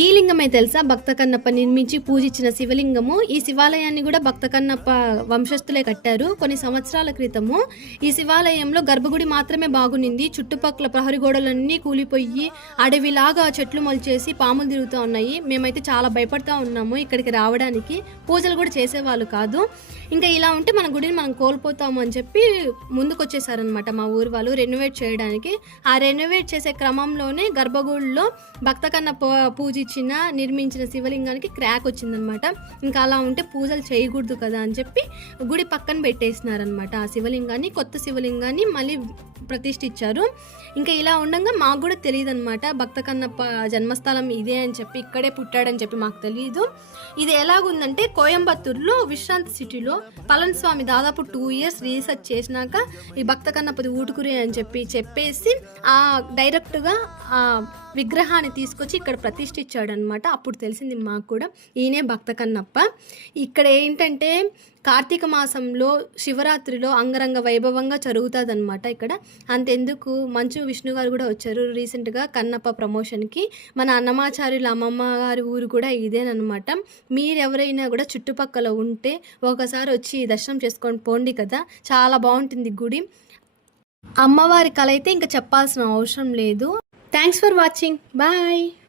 ఈ లింగమే తెలుసా భక్త కన్నప్ప నిర్మించి పూజించిన శివలింగము. ఈ శివాలయాన్ని కూడా భక్త కన్నప్ప వంశస్థులే కట్టారు. కొన్ని సంవత్సరాల క్రితము ఈ శివాలయంలో గర్భగుడి మాత్రమే బాగునింది. చుట్టుపక్కల ప్రహరీ గోడలన్నీ కూలిపోయి అడవిలాగా చెట్లు మొలిచేసి పాములు తిరుగుతూ ఉన్నాయి. మేమైతే చాలా భయపడతా ఉన్నాము ఇక్కడికి రావడానికి. పూజలు కూడా చేసేవాళ్ళు కాదు. ఇంకా ఇలా ఉంటే మన గుడిని మనం కోల్పోతాము అని చెప్పి ముందుకు వచ్చేసారనమాట మా ఊరు వాళ్ళు రెనోవేట్ చేయడానికి. ఆ రెనోవేట్ చేసే క్రమంలోనే గర్భగుడిలో భక్త కన్నప్ప పూజించిన నిర్మించిన శివలింగానికి క్రాక్ వచ్చిందనమాట. ఇంకా అలా ఉంటే పూజలు చేయకూడదు కదా అని చెప్పి గుడి పక్కన పెట్టేసినారనమాట. ఆ శివలింగాన్ని, కొత్త శివలింగాన్ని మళ్ళీ ప్రతిష్ఠించారు. ఇంకా ఇలా ఉండగా మాకు కూడా తెలియదు అనమాట భక్త కన్నప్ప జన్మస్థలం ఇదే అని చెప్పి, ఇక్కడే పుట్టాడని చెప్పి మాకు తెలియదు. ఇది ఎలాగుందంటే కోయంబత్తూరులో విశ్రాంతి సిటీలో పళని స్వామి దాదాపు 2 years రీసెర్చ్ చేసినాక ఈ భక్త కన్నప్పది ఊటుకురి అని చెప్పేసి ఆ డైరెక్ట్గా ఆ విగ్రహాన్ని తీసుకొచ్చి ఇక్కడ ప్రతిష్ఠించాడు అనమాట. అప్పుడు తెలిసింది మాకు కూడా ఈయనే భక్త కన్నప్ప. ఇక్కడ ఏంటంటే కార్తీక మాసంలో శివరాత్రిలో అంగరంగ వైభవంగా జరుగుతుంది అనమాట. ఇక్కడ అంతెందుకు మంచు విష్ణు గారు కూడా వచ్చారు రీసెంట్గా కన్నప్ప ప్రమోషన్కి. మన అన్నమాచార్యుల అమ్మమ్మ గారి ఊరు కూడా ఇదేనమాట. మీరు ఎవరైనా కూడా చుట్టుపక్కల ఉంటే ఒకసారి వచ్చి దర్శనం చేసుకొని పోండి కదా, చాలా బాగుంటుంది గుడి. అమ్మవారి కళ అయితే ఇంకా చెప్పాల్సిన అవసరం లేదు. Thanks for watching. బాయ్.